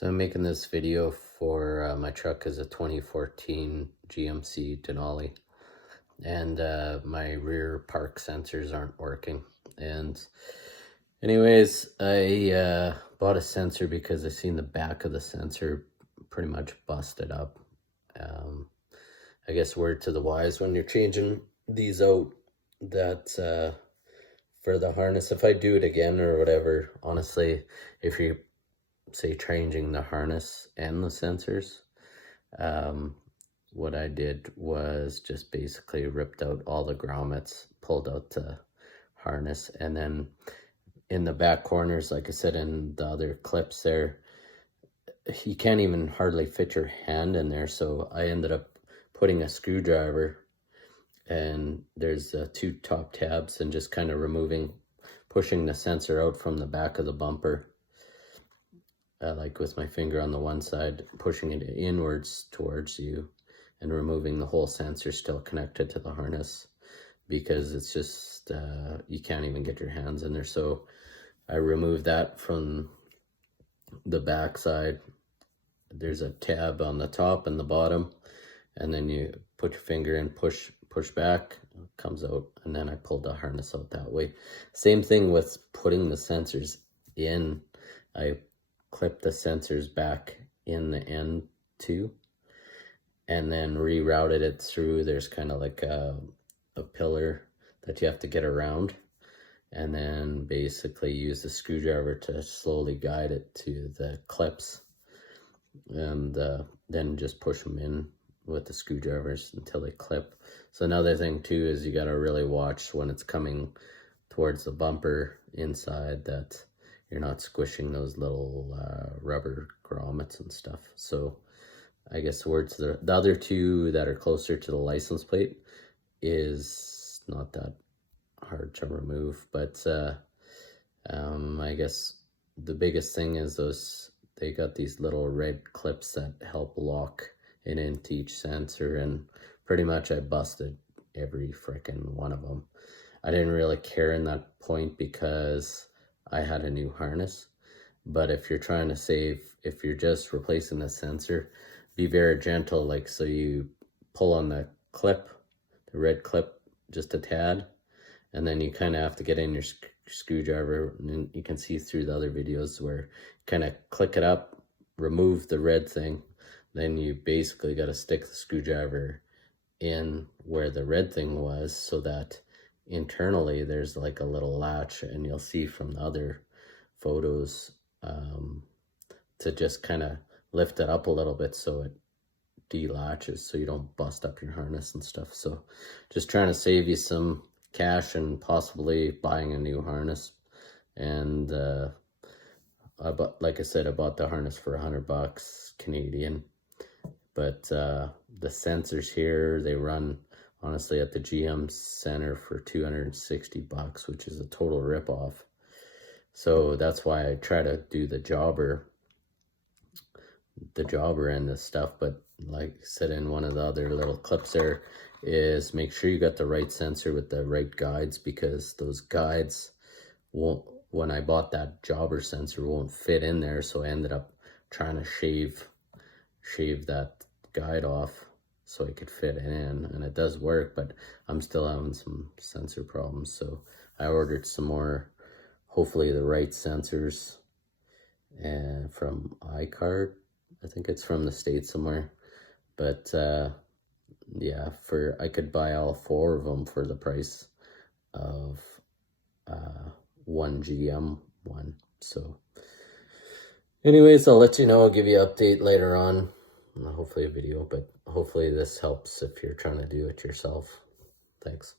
So I'm making this video for my truck is a 2014 GMC Denali, and my rear park sensors aren't working. And anyways, I bought a sensor because I seen the back of the sensor pretty much busted up. I guess word to the wise when you're changing these out that for the harness, if I do it again or whatever, honestly, if you say changing the harness and the sensors, what I did was just basically ripped out all the grommets, pulled out the harness, and then in the back corners, like I said in the other clips there, you can't even hardly fit your hand in there, so I ended up putting a screwdriver, and there's two top tabs, and just kind of pushing the sensor out from the back of the bumper, like with my finger on the one side, pushing it inwards towards you and removing the whole sensor still connected to the harness, because it's just, you can't even get your hands in there. So I removed that from the back side. There's a tab on the top and the bottom, and then you put your finger in, push back, it comes out, and then I pulled the harness out that way. Same thing with putting the sensors in. I clip the sensors back in the end too, and then rerouted it through. There's kind of like a pillar that you have to get around, and then basically use the screwdriver to slowly guide it to the clips, and then just push them in with the screwdrivers until they clip. So another thing too is you got to really watch when it's coming towards the bumper inside that you're not squishing those little rubber grommets and stuff. So I guess the other two that are closer to the license plate is not that hard to remove, but I guess the biggest thing is they got these little red clips that help lock it into each sensor, and pretty much I busted every freaking one of them. I didn't really care in that point because I had a new harness, but if you're trying to save, if you're just replacing the sensor, be very gentle, like, so you pull on the clip, the red clip, just a tad, and then you kind of have to get in your screwdriver, and you can see through the other videos where kind of click it up, remove the red thing, then you basically got to stick the screwdriver in where the red thing was, so that internally there's like a little latch, and you'll see from the other photos to just kind of lift it up a little bit so it delatches, so you don't bust up your harness and stuff. So just trying to save you some cash and possibly buying a new harness. And like I said, I bought the harness for $100 Canadian, but the sensors here, they run honestly at the GM Center for $260, which is a total ripoff. So that's why I try to do the jobber end of stuff. But like I said in one of the other little clips there, is make sure you got the right sensor with the right guides, because those guides won't, when I bought that jobber sensor, won't fit in there. So I ended up trying to shave that guide off so I could fit it in, and it does work, but I'm still having some sensor problems. So I ordered some more, hopefully the right sensors, and from iCard, I think it's from the States somewhere. But yeah, I could buy all 4 of them for the price of one GM one. So anyways, I'll let you know. I'll give you an update later on, hopefully a video, but hopefully this helps if you're trying to do it yourself. Thanks.